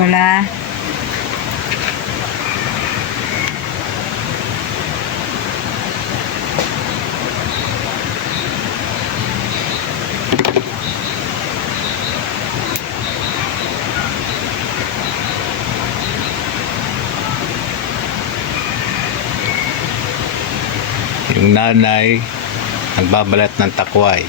Sola. Yung nanay, nagbabalat ng takway.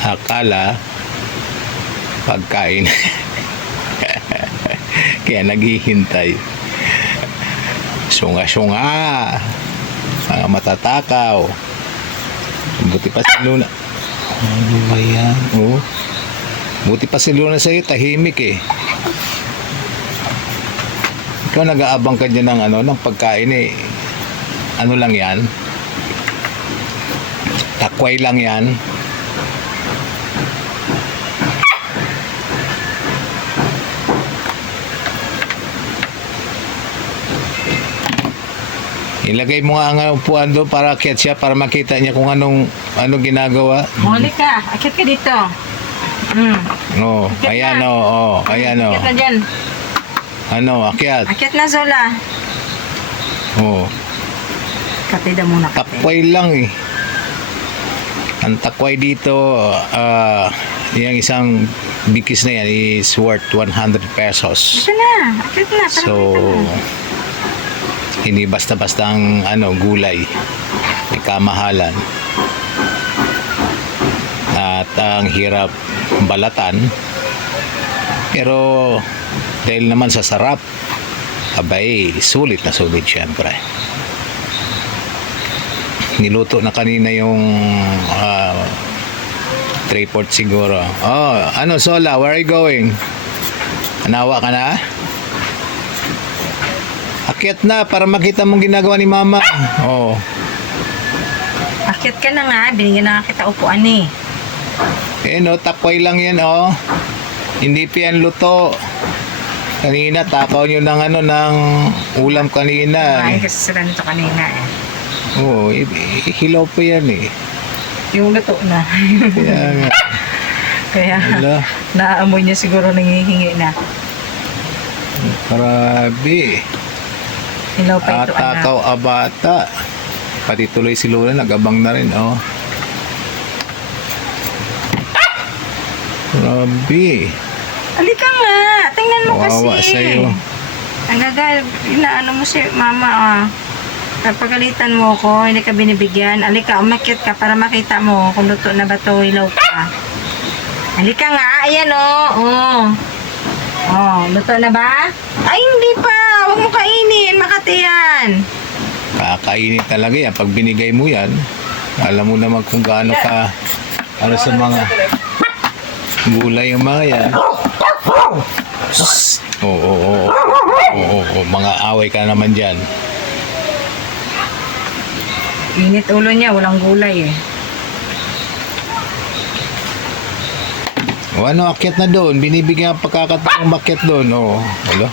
Akala, pagkain. Kaya naghihintay. Sunga-sunga. Mga matatakaw. Buti pa si Luna. Ano ba yan? Oh. Buti pa si Luna sa'yo, tahimik eh. Ikaw nag-aabang ka dyan ng, ano, ng pagkain eh. Ano lang yan? Takway lang yan. Ilagay mo nga ang upuan doon para akyat siya para makita niya kung anong ano ginagawa. Huli ka. Akit ka dito. Hmm. No, Akyat ayan na. o, oh, ayan o. Akit na dyan. Ano, akyat. Akit na, Sola. Oh, Katida muna. kate. takway lang eh. Ang takway dito, ah, yung isang bikis na yan is worth 100 pesos. Ito na. Akit na. So, hindi basta-basta ang ano, gulay. May kamahalan. At ang hirap balatan. Pero dahil naman sa sarap, abay, sulit na sulit syempre. Niluto na kanina yung uh, three port siguro. Oh, ano Sola, where are you going? Anawa ka na? Akyat na para makita mong ginagawa ni Mama. Oh. Akit ka na nga. Binigyan na nga kita upuan eh. Eh no, tapoy lang yan oh. Hindi pa yan luto. Kanina takaw nyo ng ano ng ulam kanina. Kumain kasi sila nito kanina eh. Oo, oh, hilaw pa yan eh. Yung luto na. Kaya nga. Kaya Wala. naaamoy niya siguro nangihingi na. Grabe. Hilaw pa ito anak. Atakaw abata. Pati tuloy si Lola nagabang na rin oh. Grabe. Halika nga. Tingnan mo kasi. Kawawa sa'yo. Ang gagal, inaano mo si mama ah. Napagalitan mo ko, hindi ka binibigyan. Halika, umakyat ka para makita mo kung luto na ba to, hilaw ka. Halika nga, ayan oh. Oh, oh luto na ba? Ay, hindi pa. Huwag mo kainin, makati yan. Kakainin talaga yan. Pag binigay mo yan, alam mo naman kung gaano ka ano sa mga gulay yung mga yan. Oo, oo, oo. Oo, oo. Mga away ka naman dyan. Init ulo niya, walang gulay eh. O ano, akyat na doon. Binibigyan ang pagkakataong makyat doon. Oo. Hello?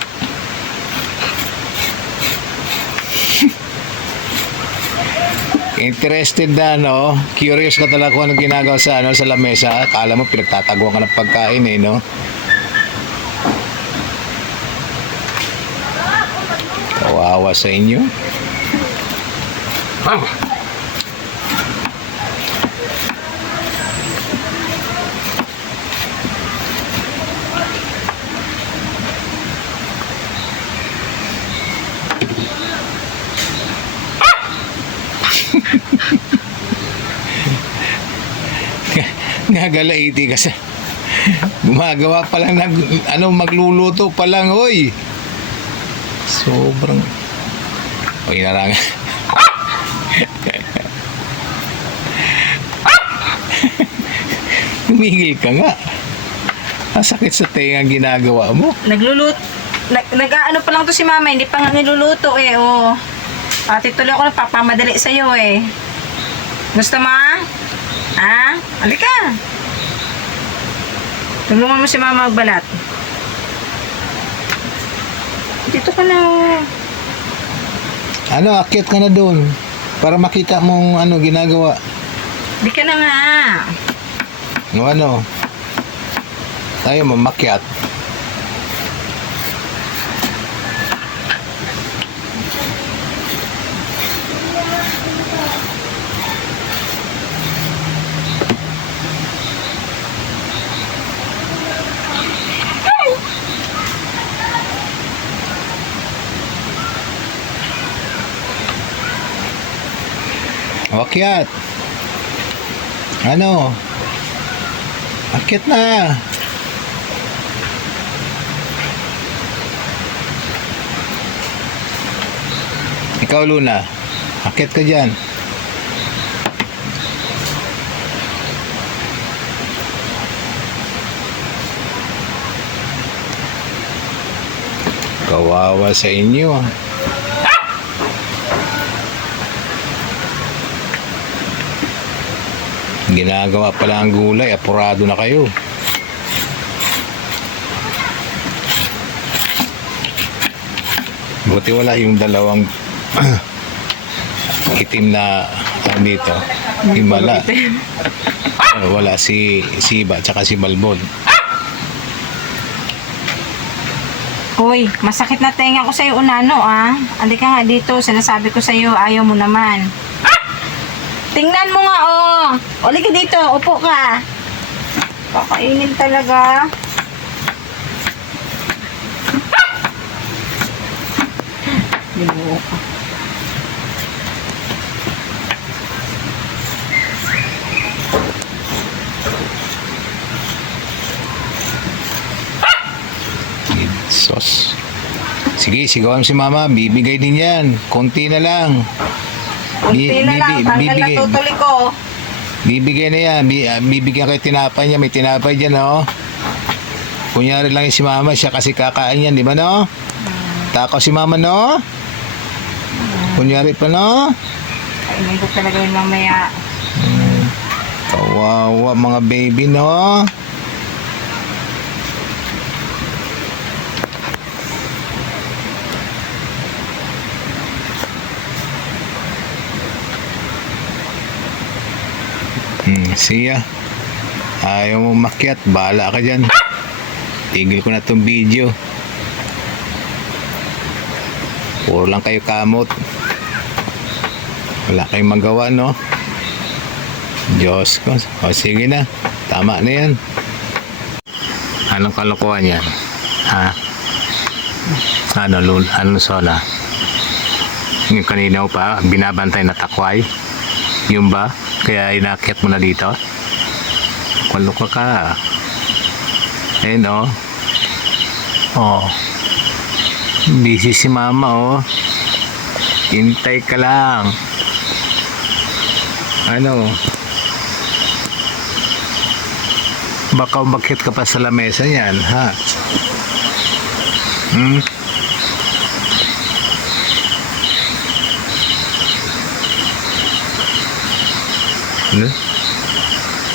Interested na, no? Curious ka talaga kung ano ginagawa sa, ano, sa lamesa. Akala mo, pinagtataguan ka ng pagkain, eh, no? Kawawa sa inyo. Nagalaiti kasi. Gumagawa pa lang ng, ano, magluluto pa lang, hoy. Sobrang... Uy, naranga. Tumigil ka nga. Ang sakit sa tenga ginagawa mo. Naglulut nag, nag-ano pa lang to si mama, hindi pa nga niluluto eh, oh. Pati tuloy ako nagpapamadali sa'yo eh. Gusto mo? Ha? Halika. Tulungan mo si mama magbalat. Dito ka na. Ano, akyat ka na doon. Para makita mong ano ginagawa. Di ka na nga. No ano. Tayo mamakyat. Wakyat. Ano? Akyat na. Ikaw, Luna. Akyat ka dyan. Kawawa sa inyo. ah. Ginagawa pala ang gulay, apurado na kayo. Buti wala yung dalawang itim na ano dito. Himala. Eh, Wala si Siba tsaka si Balbon. Hoy, masakit na tenga ko sa'yo, unano, ah. Halika nga dito, sinasabi ko sa'yo, ayaw mo naman. Tingnan mo nga, oh. O, halika dito, upo ka. Kakainin talaga. Binuo ka. Sos. Sige, sigawan si Mama. Bibigay din yan. Konti na lang. Kunti Bi- na lang, tanggal na tutuloy ko. Bibigay na yan. Bi- ah, bibigyan kayo tinapay niya. May tinapay dyan, oh. Kunyari lang yung si Mama. Siya kasi kakain yan, di ba, no? Takaw si Mama, no? Kunyari pa, no? Kainin ko talaga yun mamaya. Kawawa mga baby, no? Hmm, siya. Ayaw mo makyat, bahala ka dyan. Tigil ko na tong video. Puro lang kayo kamot. Wala kayong magawa, no? Diyos ko. O sige na. Tama na yan. Anong kalokohan yan? Ha? Ano, lul? Anong sola? Yung kanina pa, binabantay na takway? Yung ba? Kaya inakyat mo na dito? Kaloka ka. Ayun, oh. Oh. Busy si mama, oh. Hintay ka lang. Ano? Baka umakyat ka pa sa lamesa niyan, ha? Hmm? Ano?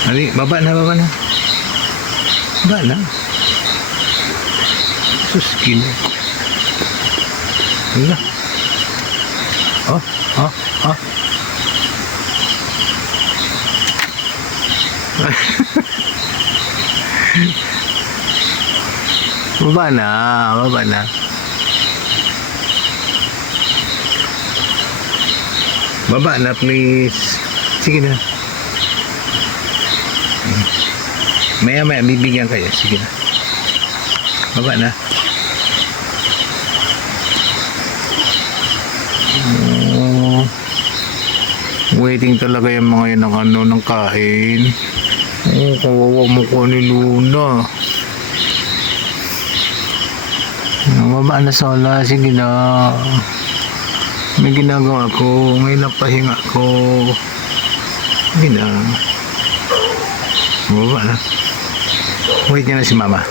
Ali, baba na, baba na. Baba na. Sus, kino. Ano? Oh, oh, oh. Baba na, baba na. Baba na, please. Sige na. Maya maya, bibigyan kayo. Sige na. Baba na. Oh, waiting talaga yung mga yun ng ano, ng kain. Oh, kawawa mo ni Luna. Baba na sola, sige na. May ginagawa ko, may napahinga ko. Sige na. Baba na. Niya na si mama.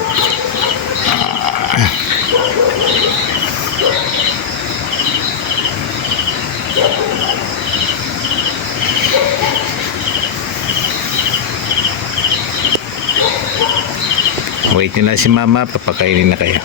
Wait niyo na si mama, papakainin na kayo.